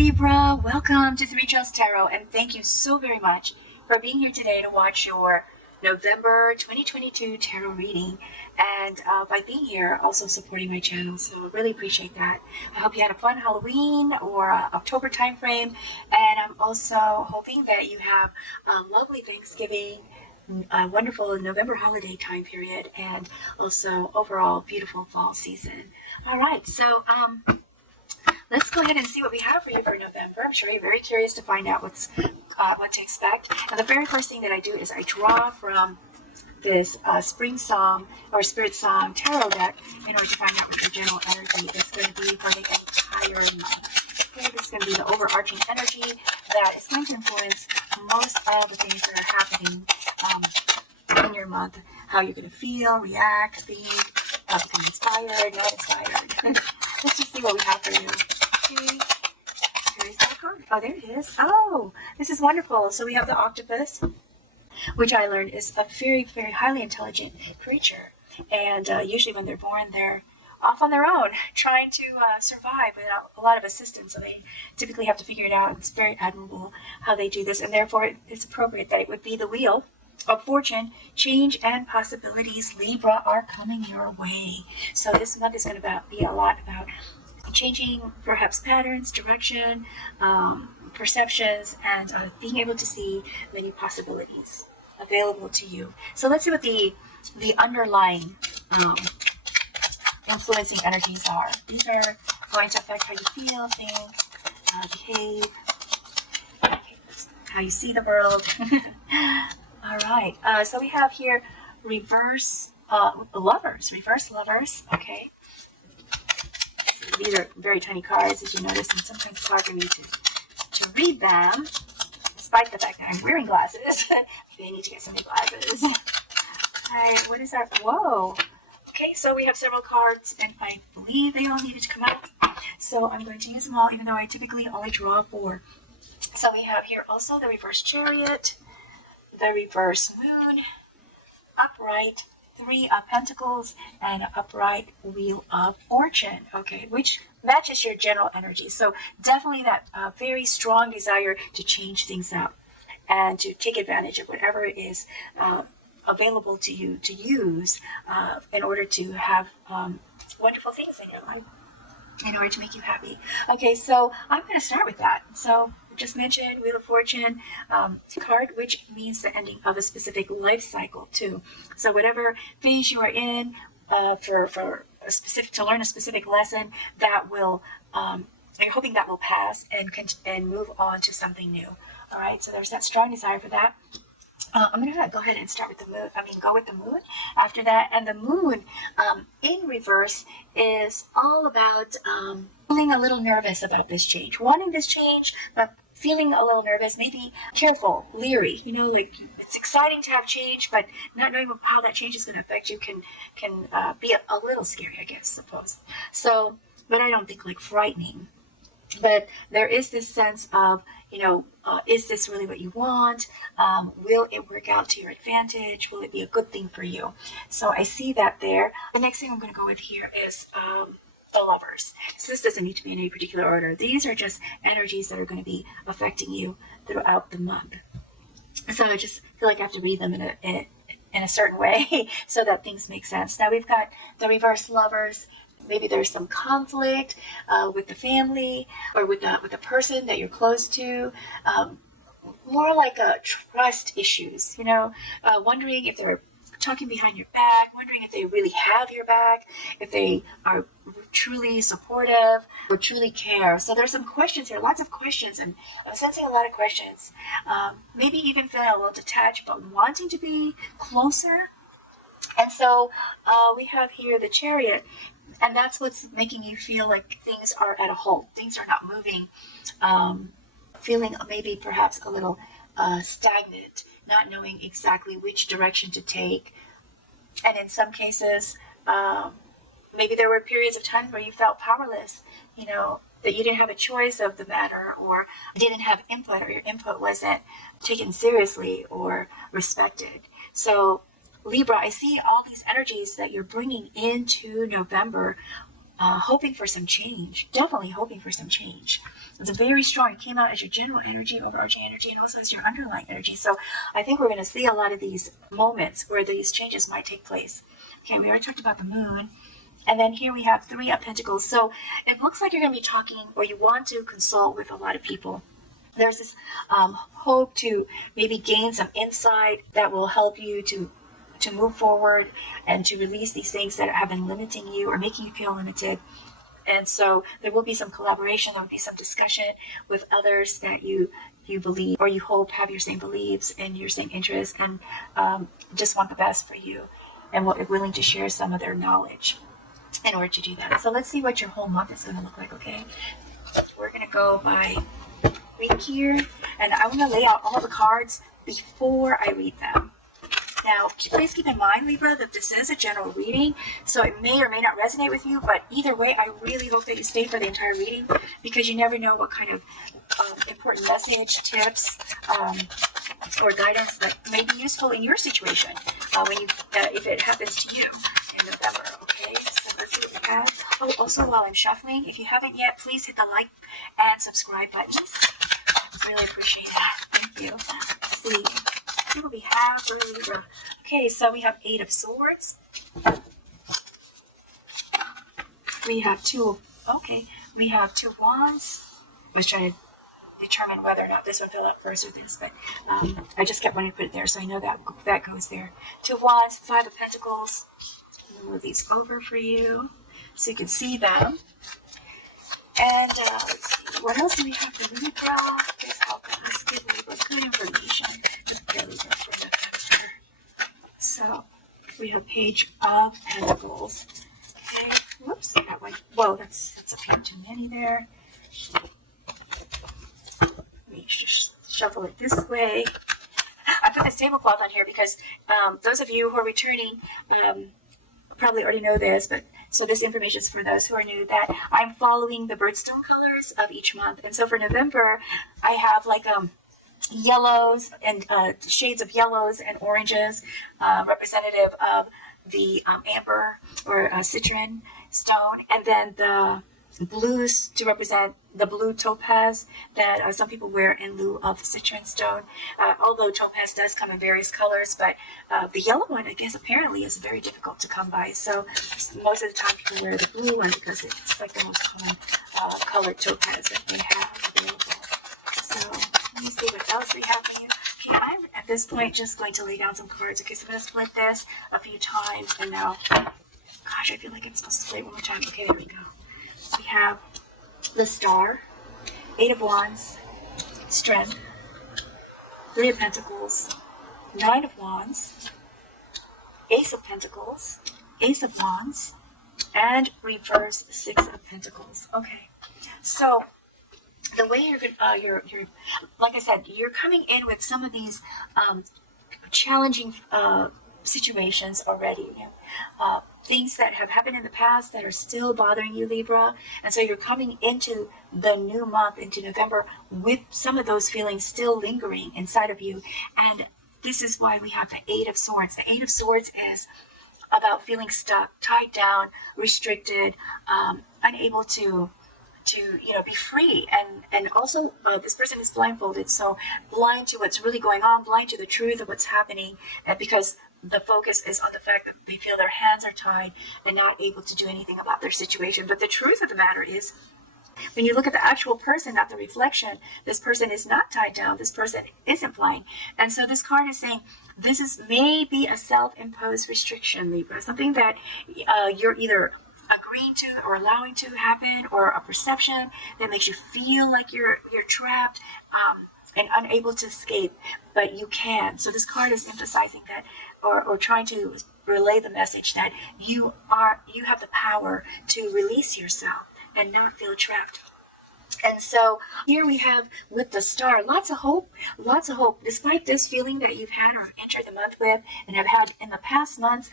Libra, welcome to Three Trails Tarot, and thank you so very much for being here today to watch your November 2022 tarot reading, and by being here, also supporting my channel, so really appreciate that. I hope you had a fun Halloween or October time frame, and I'm also hoping that you have a lovely Thanksgiving, a wonderful November holiday time period, and also overall beautiful fall season. All right, so let's go ahead and see what we have for you for November. I'm sure you're very curious to find out what to expect. And the very first thing that I do is I draw from this Spring Song or Spirit Song tarot deck in order to find out what your general energy is going to be for the entire month. Okay, this is going to be the overarching energy that is going to influence most of the things that are happening in your month. How you're going to feel, react, think, become inspired, not inspired. Let's just see what we have for you. Okay. Oh, there it is. Oh, this is wonderful. So we have the octopus, which I learned is a very, very highly intelligent creature. And usually when they're born, they're off on their own, trying to survive without a lot of assistance. So they typically have to figure it out. It's very admirable how they do this. And therefore, it's appropriate that it would be the wheel of fortune. Change and possibilities, Libra, are coming your way. So this month is going to be a lot about changing perhaps patterns, direction, perceptions, and being able to see many possibilities available to you. So let's see what the underlying influencing energies are. These are going to affect how you feel, think, behave, how you see the world. All right. So we have here reverse lovers. Okay. These are very tiny cards, as you notice, and sometimes it's hard for me to read them, despite the fact that I'm wearing glasses. I need to get some new glasses. All right, what is our... Whoa. Okay, so we have several cards, and I believe they all needed to come out. So I'm going to use them all, even though I typically only draw 4. So we have here also the reverse chariot, the reverse moon, upright, 3 of Pentacles, and an upright wheel of fortune, okay, which matches your general energy. So definitely that very strong desire to change things up and to take advantage of whatever is available to you to use in order to have wonderful things in your life, in order to make you happy. Okay, so I'm going to start with that. So just mentioned Wheel of Fortune card, which means the ending of a specific life cycle too. So whatever phase you are in for a specific, to learn a specific lesson, that will I'm hoping that will pass and move on to something new. All right, so there's that strong desire for that. I'm going to go ahead and start with the moon. Go with the moon after that. And the moon in reverse is all about feeling a little nervous about this change, wanting this change, but feeling a little nervous, maybe careful, leery. You know, like it's exciting to have change, but not knowing how that change is going to affect you can be a little scary, I guess, suppose. So, but I don't think like frightening. But there is this sense of, is this really what you want? Will it work out to your advantage? Will it be a good thing for you? So I see that there. The next thing I'm going to go with here is the lovers. So this doesn't need to be in any particular order. These are just energies that are going to be affecting you throughout the month. So I just feel like I have to read them in a certain way so that things make sense. Now we've got the reverse lovers. Maybe there's some conflict with the family or with the person that you're close to. More like trust issues, wondering if they're talking behind your back, wondering if they really have your back, if they are truly supportive or truly care. So there's some questions here, lots of questions, and I'm sensing a lot of questions. Maybe even feeling a little detached, but wanting to be closer. And so we have here the Chariot. And that's what's making you feel like things are at a halt. Things are not moving. Feeling maybe perhaps a little stagnant, not knowing exactly which direction to take. And in some cases, maybe there were periods of time where you felt powerless, that you didn't have a choice of the matter, or didn't have input, or your input wasn't taken seriously or respected. So Libra, I see all these energies that you're bringing into November hoping for some change. Definitely hoping for some change. It's very strong. It came out as your general energy, overarching energy, and also as your underlying energy. So I think we're going to see a lot of these moments where these changes might take place. Okay, we already talked about the moon. And then here we have 3 of Pentacles. So it looks like you're going to be talking, or you want to consult with a lot of people. There's this hope to maybe gain some insight that will help you to move forward and to release these things that have been limiting you or making you feel limited. And so there will be some collaboration, there will be some discussion with others that you believe or you hope have your same beliefs and your same interests and just want the best for you and are willing to share some of their knowledge in order to do that. So let's see what your whole month is going to look like, okay? We're going to go by week here, and I want to lay out all the cards before I read them. Now, please keep in mind, Libra, that this is a general reading, so it may or may not resonate with you, but either way, I really hope that you stay for the entire reading because you never know what kind of important message, tips, or guidance that may be useful in your situation if it happens to you in November, okay? So let's see what we have. Oh, also, while I'm shuffling, if you haven't yet, please hit the like and subscribe buttons. Really appreciate that. Thank you. Let's see. Who do we have for Libra? Okay, so we have 8 of Swords. We have 2. Okay, we have 2 Wands. I was trying to determine whether or not this one fell out first or this, but I just kept wanting to put it there, so I know that goes there. 2 Wands, 5 of Pentacles. Move these over for you so you can see them. And let's see, what else do we have for Libra? Please help us give Libra good information. So we have Page of Pentacles. Okay, whoops, that one. Whoa, that's a pair too many there. Let me just shuffle it this way. I put this tablecloth on here because those of you who are returning probably already know this, but so this information is for those who are new, that I'm following the birthstone colors of each month. And so for November, I have like yellows and shades of yellows and oranges, representative of the amber or citron stone, and then the blues to represent the blue topaz that some people wear in lieu of citron stone. Although topaz does come in various colors, but the yellow one, I guess, apparently is very difficult to come by. So most of the time people wear the blue one because it's like the most common colored topaz that they have available. So let me see what else we have for you. Okay, I'm at this point just going to lay down some cards. Okay, so I'm going to split this a few times, and now, gosh, I feel like I'm supposed to say it one more time. Okay, there we go. We have the Star, 8 of Wands, Strength, 3 of Pentacles, 9 of Wands, Ace of Pentacles, Ace of Wands, and reverse 6 of Pentacles. Okay, so the way you're like I said, you're coming in with some of these challenging situations already. You know, things that have happened in the past that are still bothering you, Libra. And so you're coming into the new month, into November, with some of those feelings still lingering inside of you. And this is why we have the 8 of Swords. The 8 of Swords is about feeling stuck, tied down, restricted, unable to be free. And also this person is blindfolded, so blind to what's really going on, blind to the truth of what's happening, and because the focus is on the fact that they feel their hands are tied and not able to do anything about their situation. But the truth of the matter is, when you look at the actual person, not the reflection, this person is not tied down. This person isn't blind. And so this card is saying this is maybe a self-imposed restriction, Libra, something that you're either agreeing to or allowing to happen, or a perception that makes you feel like you're trapped and unable to escape, but you can. So this card is emphasizing that, or trying to relay the message that you have the power to release yourself and not feel trapped. And so here we have with the Star, lots of hope, despite this feeling that you've had or entered the month with and have had in the past months.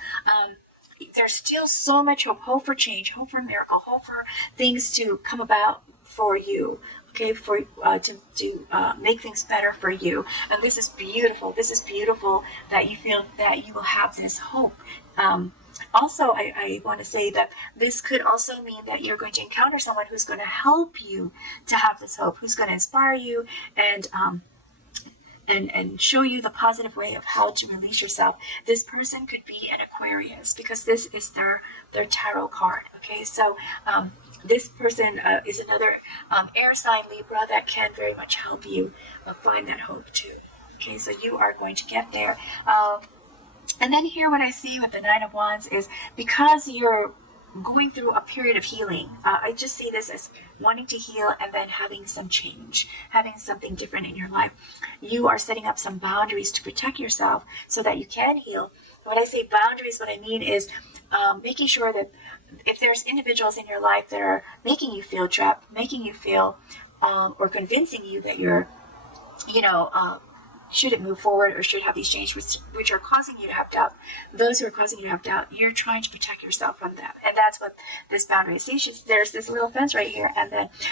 There's still so much hope for change, hope for miracle, hope for things to come about for you, okay, for to make things better for you. And this is beautiful. This is beautiful that you feel that you will have this hope Also, I want to say that this could also mean that you're going to encounter someone who's going to help you to have this hope, who's going to inspire you and and show you the positive way of how to release yourself. This person could be an Aquarius because this is their tarot card. Okay, so this person is another air sign Libra that can very much help you find that hope too. Okay, so you are going to get there. And then here what I see with the Nine of Wands is because you're going through a period of healing. I just see this as wanting to heal and then having some change, having something different in your life. You are setting up some boundaries to protect yourself so that you can heal. When I say boundaries, what I mean is making sure that if there's individuals in your life that are making you feel trapped, making you feel or convincing you that you're, shouldn't move forward or should have these changes which are causing you to have doubt. Those who are causing you to have doubt, you're trying to protect yourself from that. And that's what this boundary is. See, there's this little fence right here,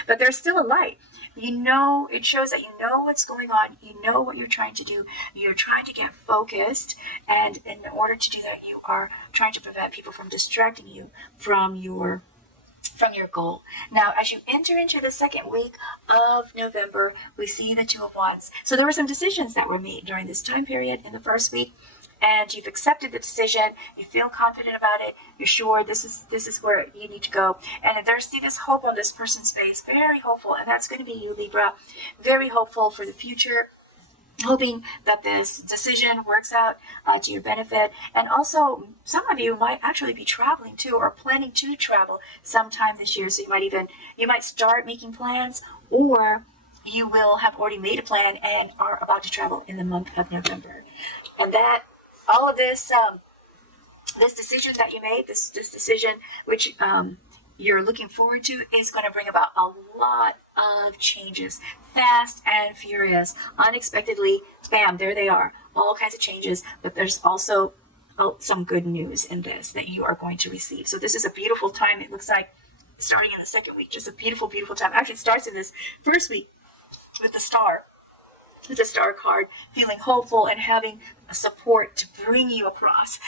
but there's still a light. It shows that you know what's going on. You know what you're trying to do. You're trying to get focused. And in order to do that, you are trying to prevent people from distracting you from your goal. Now, as you enter into the second week of November, we see the Two of Wands. So there were some decisions that were made during this time period in the first week, and you've accepted the decision. You feel confident about it. You're sure this is where you need to go. And there's this hope on this person's face, very hopeful, and that's going to be you, Libra. Very hopeful for the future, hoping that this decision works out to your benefit. And also, some of you might actually be traveling too, or planning to travel sometime this year. So you might start making plans, or you will have already made a plan and are about to travel in the month of November. And that all of this this decision that you made, this decision which you're looking forward to, is going to bring about a lot of changes, fast and furious, unexpectedly. Bam, there they are, all kinds of changes. But there's also some good news in this that you are going to receive. So this is a beautiful time. It looks like starting in the second week, just a beautiful, beautiful time. Actually, it starts in this first week with the star card, feeling hopeful and having a support to bring you across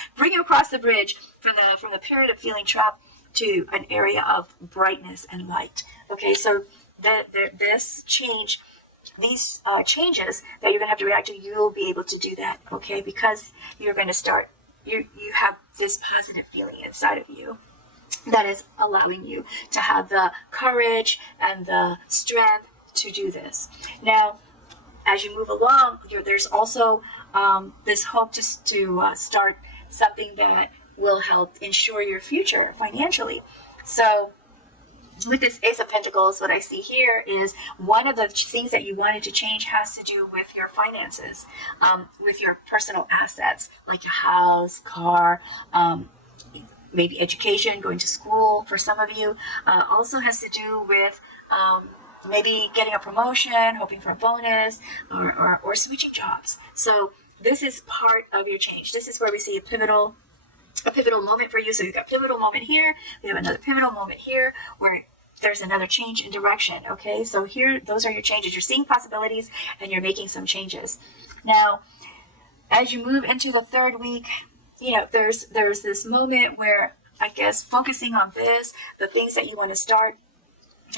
the bridge from the period of feeling trapped to an area of brightness and light. Okay, so this change, these changes that you're going to have to react to, you'll be able to do that, okay, because you're going to start, you have this positive feeling inside of you that is allowing you to have the courage and the strength to do this. Now, as you move along, there's also this hope to start something that will help ensure your future financially. So with this Ace of Pentacles, what I see here is one of the things that you wanted to change has to do with your finances, with your personal assets, like a house, car, maybe education, going to school for some of you. Also has to do with maybe getting a promotion, hoping for a bonus, or switching jobs. So this is part of your change. This is where we see a pivotal moment for you. So you've got pivotal moment here. We have another pivotal moment here where there's another change in direction. Okay, so here, those are your changes. You're seeing possibilities and you're making some changes. Now, as you move into the third week, there's this moment where, I guess, focusing on the things that you want to start.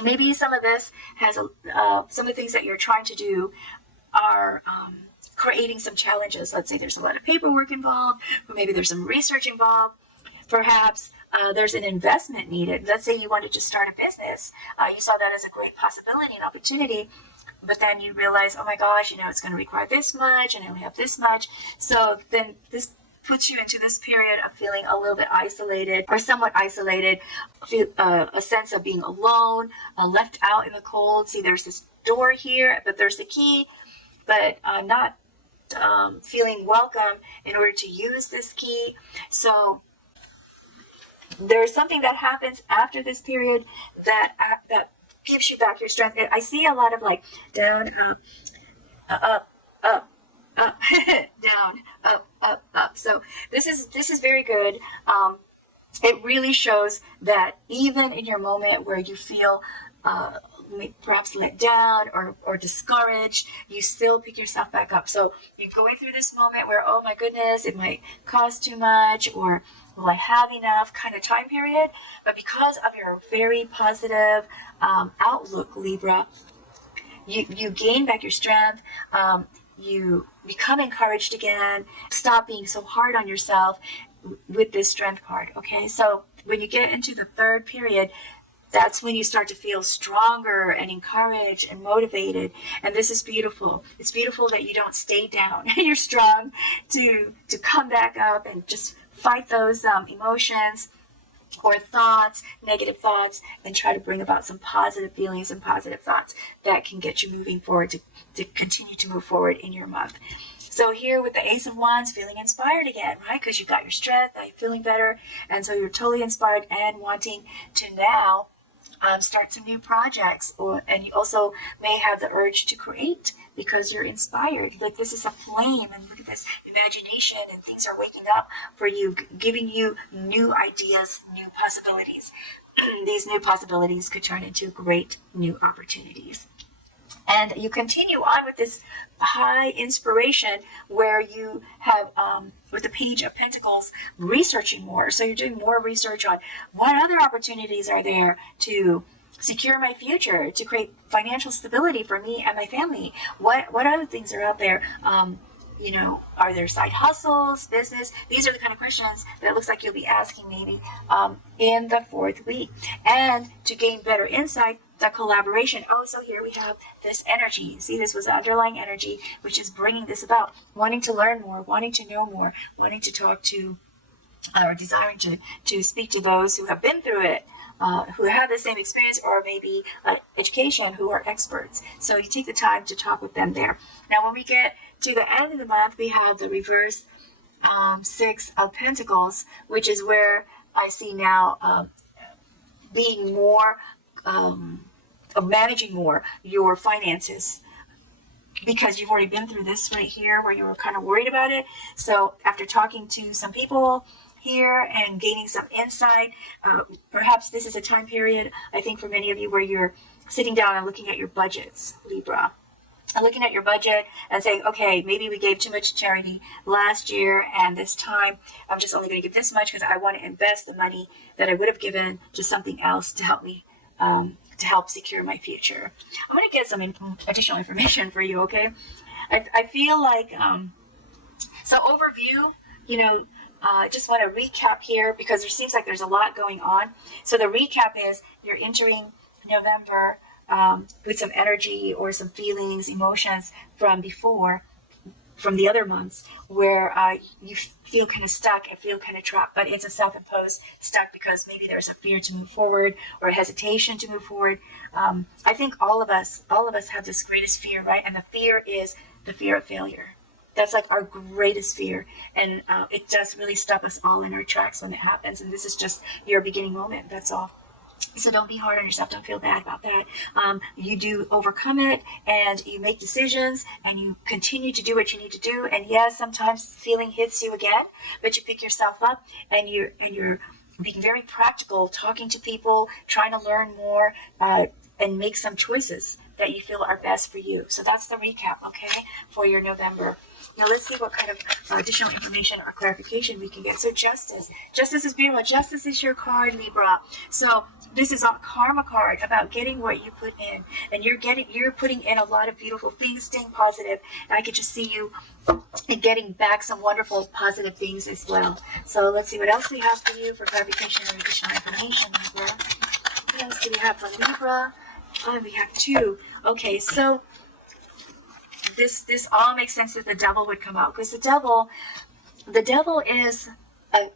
Maybe some of this has some of the things that you're trying to do are creating some challenges. Let's say there's a lot of paperwork involved, or maybe there's some research involved. Perhaps there's an investment needed. Let's say you wanted to start a business. You saw that as a great possibility and opportunity, but then you realize, oh my gosh, it's going to require this much, and I only have this much. So then this puts you into this period of feeling a little bit isolated, or somewhat isolated, a sense of being alone, left out in the cold. See, there's this door here, but there's the key, but not feeling welcome in order to use this key. So there's something that happens after this period that gives you back your strength. I see a lot of like down, up, down, up. So this is very good. It really shows that even in your moment where you feel perhaps let down or discouraged, you still pick yourself back up. So you're going through this moment where, oh my goodness, it might cost too much, or will I have enough kind of time period. But because of your very positive outlook, Libra, you gain back your strength. You become encouraged again. Stop being so hard on yourself with this strength card. Okay, so when you get into the third period, that's when you start to feel stronger and encouraged and motivated. And this is beautiful. It's beautiful that you don't stay down. You're strong to come back up and just fight those emotions or thoughts, negative thoughts, and try to bring about some positive feelings and positive thoughts that can get you moving forward to continue to move forward in your month. So here with the Ace of Wands, feeling inspired again, right? Because you got your strength, now you're feeling better. And so you're totally inspired and wanting to now start some new projects, and you also may have the urge to create because you're inspired. Like this is a flame, and look at this imagination, and things are waking up for you, giving you new ideas, new possibilities. These new possibilities could turn into great new opportunities. And you continue on with this high inspiration where you have, with the Page of Pentacles, researching more. So you're doing more research on what other opportunities are there to secure my future, to create financial stability for me and my family. What other things are out there? Are there side hustles, business? These are the kind of questions that it looks like you'll be asking maybe in the fourth week. And to gain better insight, the collaboration. Oh, so here we have this energy. See, this was the underlying energy, which is bringing this about. Wanting to learn more, wanting to know more, wanting to talk to, or desiring to speak to those who have been through it, who have the same experience, or maybe education, who are experts. So you take the time to talk with them there. Now, when we get to the end of the month, we have the reverse Six of Pentacles, which is where I see now being more, managing more your finances, because you've already been through this right here where you were kind of worried about it. So after talking to some people here and gaining some insight, perhaps this is a time period, I think for many of you, where you're sitting down and looking at your budgets, Libra. And looking at your budget and saying, okay, maybe we gave too much charity last year, and this time I'm just only going to give this much because I want to invest the money that I would have given to something else to help me, to help secure my future. I'm going to get some additional information for you, okay? I feel like, so overview, I just want to recap here because there seems like there's a lot going on. So the recap is you're entering November with some energy or some feelings, emotions from before, from the other months, where you feel kind of stuck and feel kind of trapped, but it's a self-imposed stuck because maybe there's a fear to move forward or a hesitation to move forward. I think all of us have this greatest fear, right? And the fear is the fear of failure. That's like our greatest fear. And it does really stop us all in our tracks when it happens. And this is just your beginning moment. That's all. So don't be hard on yourself. Don't feel bad about that. You do overcome it, and you make decisions, and you continue to do what you need to do. And yes, sometimes feeling hits you again, but you pick yourself up, and you're being very practical, talking to people, trying to learn more, and make some choices that you feel are best for you. So that's the recap, okay, for your November. Now let's see what kind of additional information or clarification we can get. So justice is beautiful. Justice is your card, Libra. So this is a karma card about getting what you put in, and you're putting in a lot of beautiful things, staying positive. And I could just see you getting back some wonderful positive things as well. So let's see what else we have for you for clarification and additional information, Libra. What else do we have for Libra? Oh, we have two. Okay, so this all makes sense that the devil would come out, because the devil is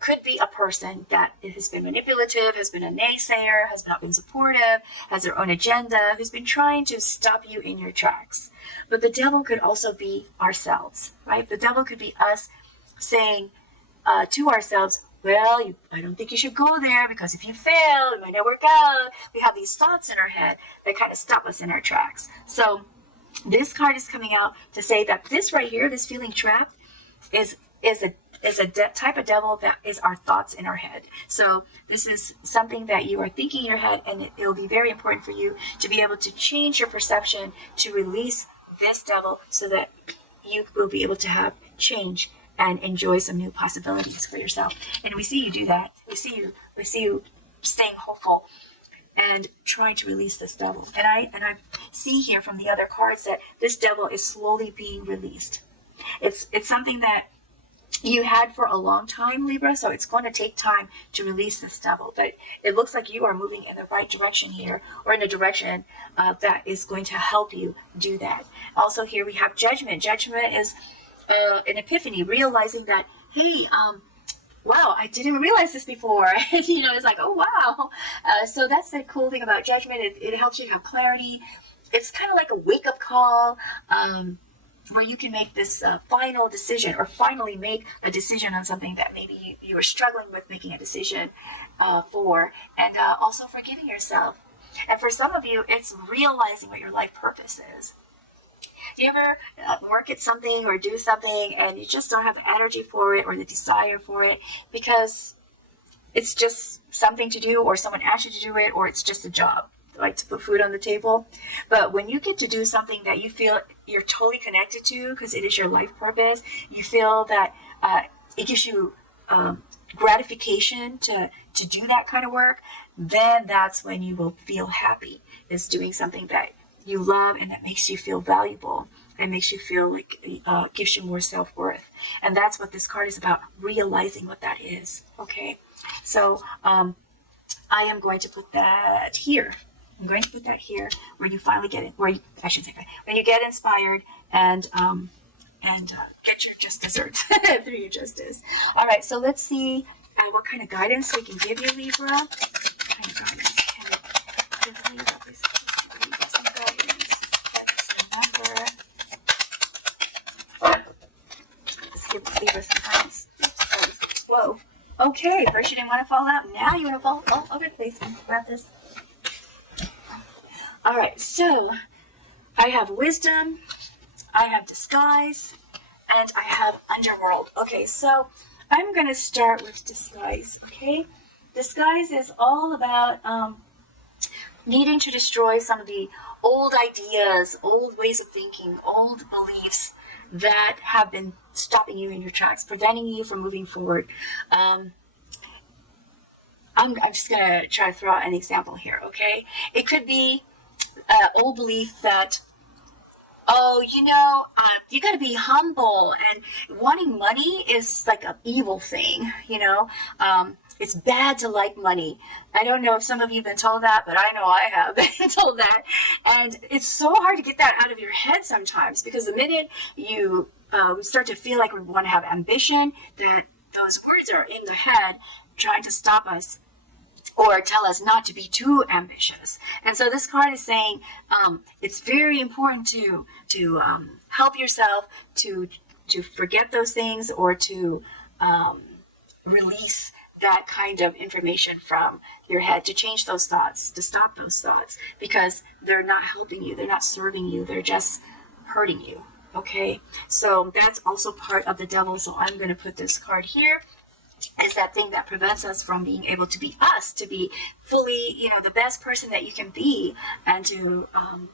could be a person that has been manipulative, has been a naysayer, has not been supportive, has their own agenda, who's been trying to stop you in your tracks. But the devil could also be ourselves, right? The devil could be us saying to ourselves, well, I don't think you should go there, because if you fail, it might not work out. We have these thoughts in our head that kind of stop us in our tracks. So this card is coming out to say that this right here, this feeling trapped, is is a type of devil that is our thoughts in our head. So this is something that you are thinking in your head, and it'll be very important for you to be able to change your perception to release this devil so that you will be able to have change and enjoy some new possibilities for yourself. And we see you do that. We see you staying hopeful and trying to release this devil. And I see here from the other cards that this devil is slowly being released. It's something that you had for a long time, Libra, so it's going to take time to release this devil. But it looks like you are moving in the right direction here, or in a direction that is going to help you do that. Also here we have judgment. Judgment is an epiphany, realizing that, hey, wow, I didn't realize this before. It's like, oh, wow. So that's the cool thing about judgment. It helps you have clarity. It's kind of like a wake-up call, where you can make this final decision, or finally make a decision on something that maybe you were struggling with making a decision for, and also forgiving yourself. And for some of you, it's realizing what your life purpose is. Do you ever work at something or do something and you just don't have the energy for it or the desire for it because it's just something to do, or someone asked you to do it, or it's just a job, like to put food on the table? But when you get to do something that you feel you're totally connected to because it is your life purpose, you feel that it gives you gratification to do that kind of work, then that's when you will feel happy, is doing something that you love and that makes you feel valuable and makes you feel like gives you more self-worth. And that's what this card is about, realizing what that is. Okay, so I am going to put that here. I'm going to put that here where you finally get it, I shouldn't say that, when you get inspired and get your just desserts through your justice. All right, so let's see what kind of guidance we can give you, Libra. What kind of guidance can we give you? Some guidance. Remember. Let's give Libra some guidance. Whoa. Okay, first you didn't want to fall out. Now you want to fall all over the place. Grab this. All right, so I have wisdom, I have disguise, and I have underworld. Okay, so I'm going to start with disguise, okay? Disguise is all about needing to destroy some of the old ideas, old ways of thinking, old beliefs that have been stopping you in your tracks, preventing you from moving forward. I'm just going to try to throw out an example here, okay? It could be old belief that, you got to be humble, and wanting money is like an evil thing, it's bad to like money. I don't know if some of you have been told that, but I know I have been told that. And it's so hard to get that out of your head sometimes, because the minute you start to feel like we want to have ambition, that those words are in the head trying to stop us or tell us not to be too ambitious. And so this card is saying it's very important to help yourself to forget those things, or to release that kind of information from your head, to change those thoughts, to stop those thoughts, because they're not helping you, they're not serving you, they're just hurting you. Okay, so that's also part of the devil. So I'm going to put this card here. Is that thing that prevents us from being able to be us, to be fully, the best person that you can be, and to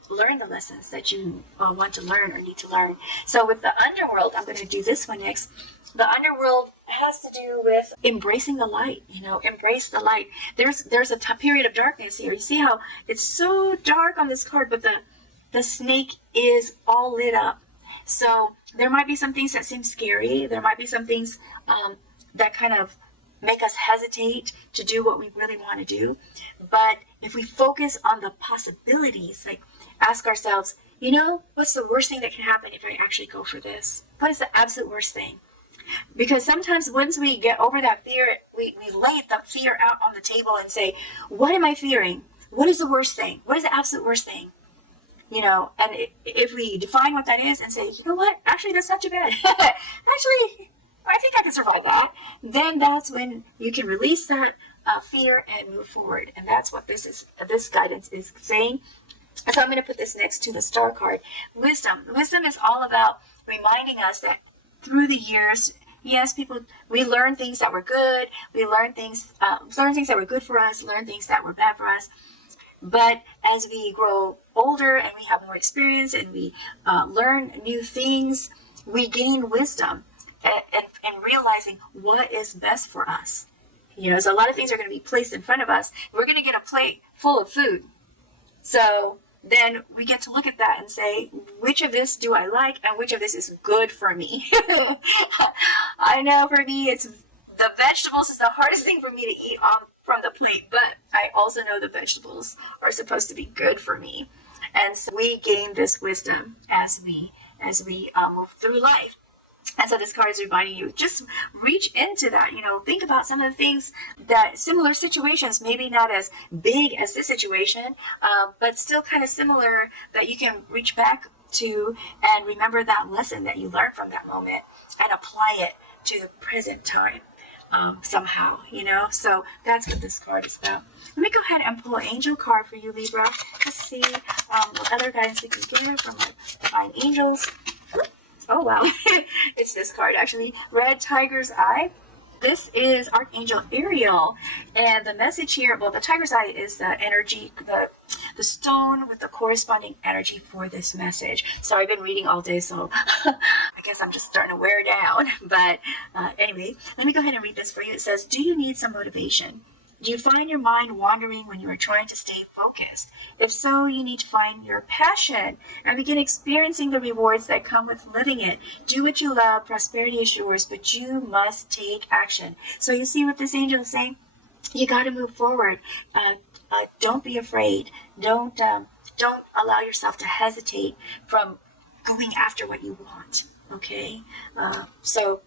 learn the lessons that you want to learn or need to learn. So with the underworld, I'm going to do this one next. The underworld has to do with embracing the light, embrace the light. There's a period of darkness here. You see how it's so dark on this card, but the snake is all lit up. So there might be some things that seem scary. There might be some things that kind of make us hesitate to do what we really want to do. But if we focus on the possibilities, like ask ourselves, what's the worst thing that can happen if I actually go for this? What is the absolute worst thing? Because sometimes once we get over that fear, we lay the fear out on the table and say, what am I fearing? What is the worst thing? What is the absolute worst thing? And if we define what that is and say, what? Actually, that's not too bad. Actually, I think I can survive that. Then that's when you can release that fear and move forward. And that's what this guidance is saying. So I'm going to put this next to the star card. Wisdom. Wisdom is all about reminding us that through the years, Yes, we learn things that were good. We learn things that were good for us, learn things that were bad for us. But as we grow older and we have more experience and we learn new things, we gain wisdom and realizing what is best for us. So a lot of things are going to be placed in front of us. We're going to get a plate full of food. So then we get to look at that and say, which of this do I like and which of this is good for me? I know for me, it's the vegetables is the hardest thing for me to eat from the plate, but I also know the vegetables are supposed to be good for me. And so we gain this wisdom as we move through life. And so this card is reminding you, just reach into that, think about some of the things that similar situations, maybe not as big as this situation, but still kind of similar, that you can reach back to and remember that lesson that you learned from that moment and apply it to the present time somehow, So that's what this card is about. Let me go ahead and pull an angel card for you, Libra. Let's see what other guidance we can get from my divine angels. Oh, wow. It's this card, actually. Red Tiger's Eye. This is Archangel Ariel. And the message here, well, the Tiger's Eye is the energy, the stone with the corresponding energy for this message. So I've been reading all day, so I guess I'm just starting to wear down. But anyway, let me go ahead and read this for you. It says, do you need some motivation? Do you find your mind wandering when you are trying to stay focused? If so, you need to find your passion and begin experiencing the rewards that come with living it. Do what you love, prosperity is yours, but you must take action. So you see what this angel is saying? You got to move forward. Don't be afraid. Don't allow yourself to hesitate from going after what you want. Okay? So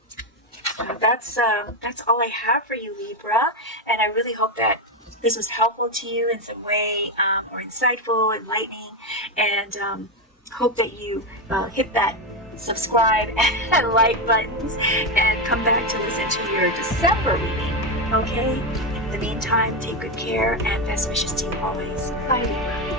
that's all I have for you, Libra, and I really hope that this was helpful to you in some way, or insightful, enlightening, and hope that you hit that subscribe and like buttons and come back to listen to your December reading. Okay? In the meantime, take good care and best wishes to you always. Bye, Libra.